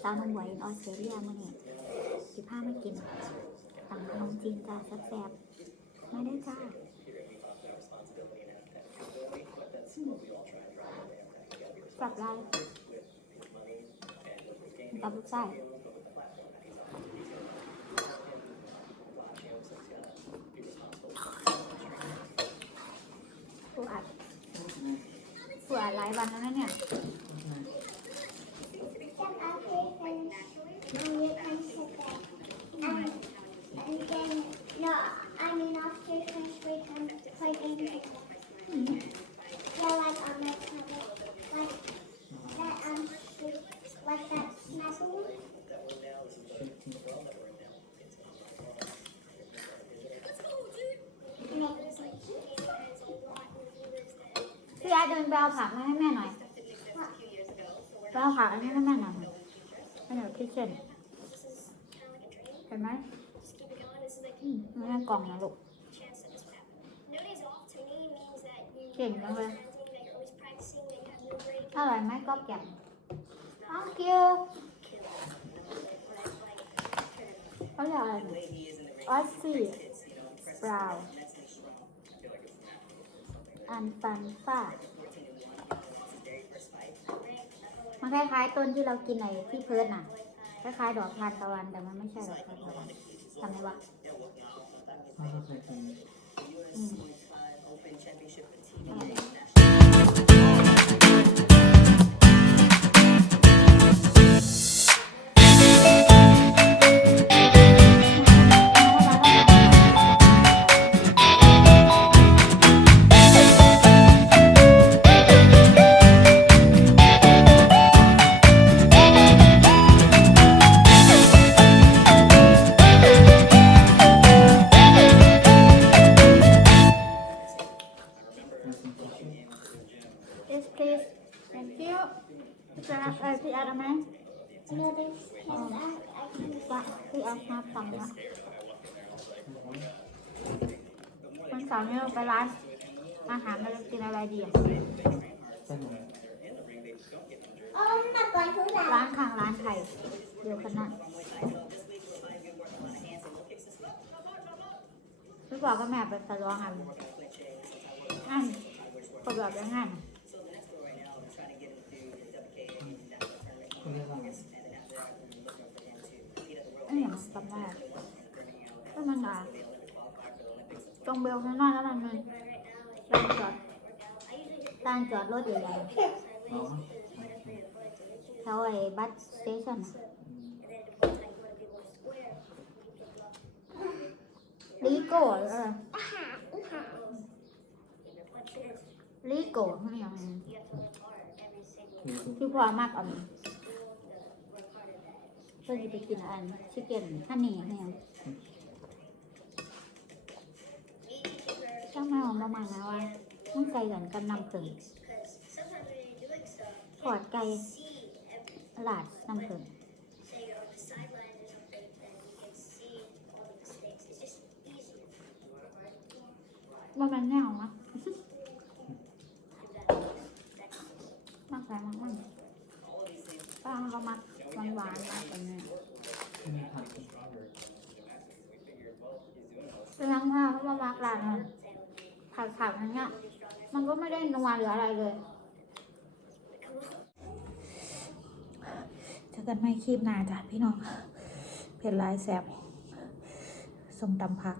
สาวนไหวออสเตรเลียมาเนี่ยสิพามากินสั่งขนมจีนจ้าแซ่บๆมาได้จ้าอืมกลับไรกับลูกไส้ผู้อัดผู้อัดหลายวันแล้วนะเนี่ย พี่อาเดินไปเอาผักมาให้แม่หน่อยไปเอาผักอันนี้ให้แม่หน่อยให้หน่อยคิเช่นเห็นไหมอืมไม่กล่องนะลูก เก่งจังเลยอร่อยไหมก็แก่ม thank you เขาเรียกอะไรออสซี่บราวอันฟันฟ้ามันคล้ายๆต้นที่เรากินในที่เพิร์ดน่ะ คล้ายๆดอกทานตะวันแต่มันไม่ใช่ดอกทานตะวันทำไมวะไม่เข้าใจกันอืม เอส please thank you พี่อาร์ตเออพี่อาร์ตเอาไหม No, there's, I, I can ว่าพี่อาร์ตมาสั่งนะวันเสาร์นี้เราไปร้านอาหารเราจะกินอะไรดีอะเส้นหมู Oh, my God, who's ร้า that? นข้างร้านไทยเดียวกันนะพี่บอกกับแม่ไปสะลองอันอันก็แบบยังไง เขาเรียกว่า อันนี้มันจำได้ก็มันอะตรงเบลข้างหนอกแล้วมันมีลานจอดลานจอดรถใหญ่อ๋อๆแถวไอ้บัสสเตชันลีโก้เออลิโก้เขาอย่างที่พ่อมากอัน เพื่อจะไปกินอันชิคเก้นฮันนี่เนี่ยช่างแม่ของประมาณนะว่ามันไก่กันกันนำผึ่งถอดไก่หลาดนำผึ่งว่ามันแน่วมะมากไปมากมันป้าเขามักหวานหวานๆมากแบบนี้ที่มีผัก คือทั้งผ้าเขานมันผัดผักงเนี้ยมันก็ไม่ได้นัวหรืออะไรเลยเจอกันไม่คลิปหน้าจ้ะพี่น้อง เผ็ดหลายแสบสมตำผัก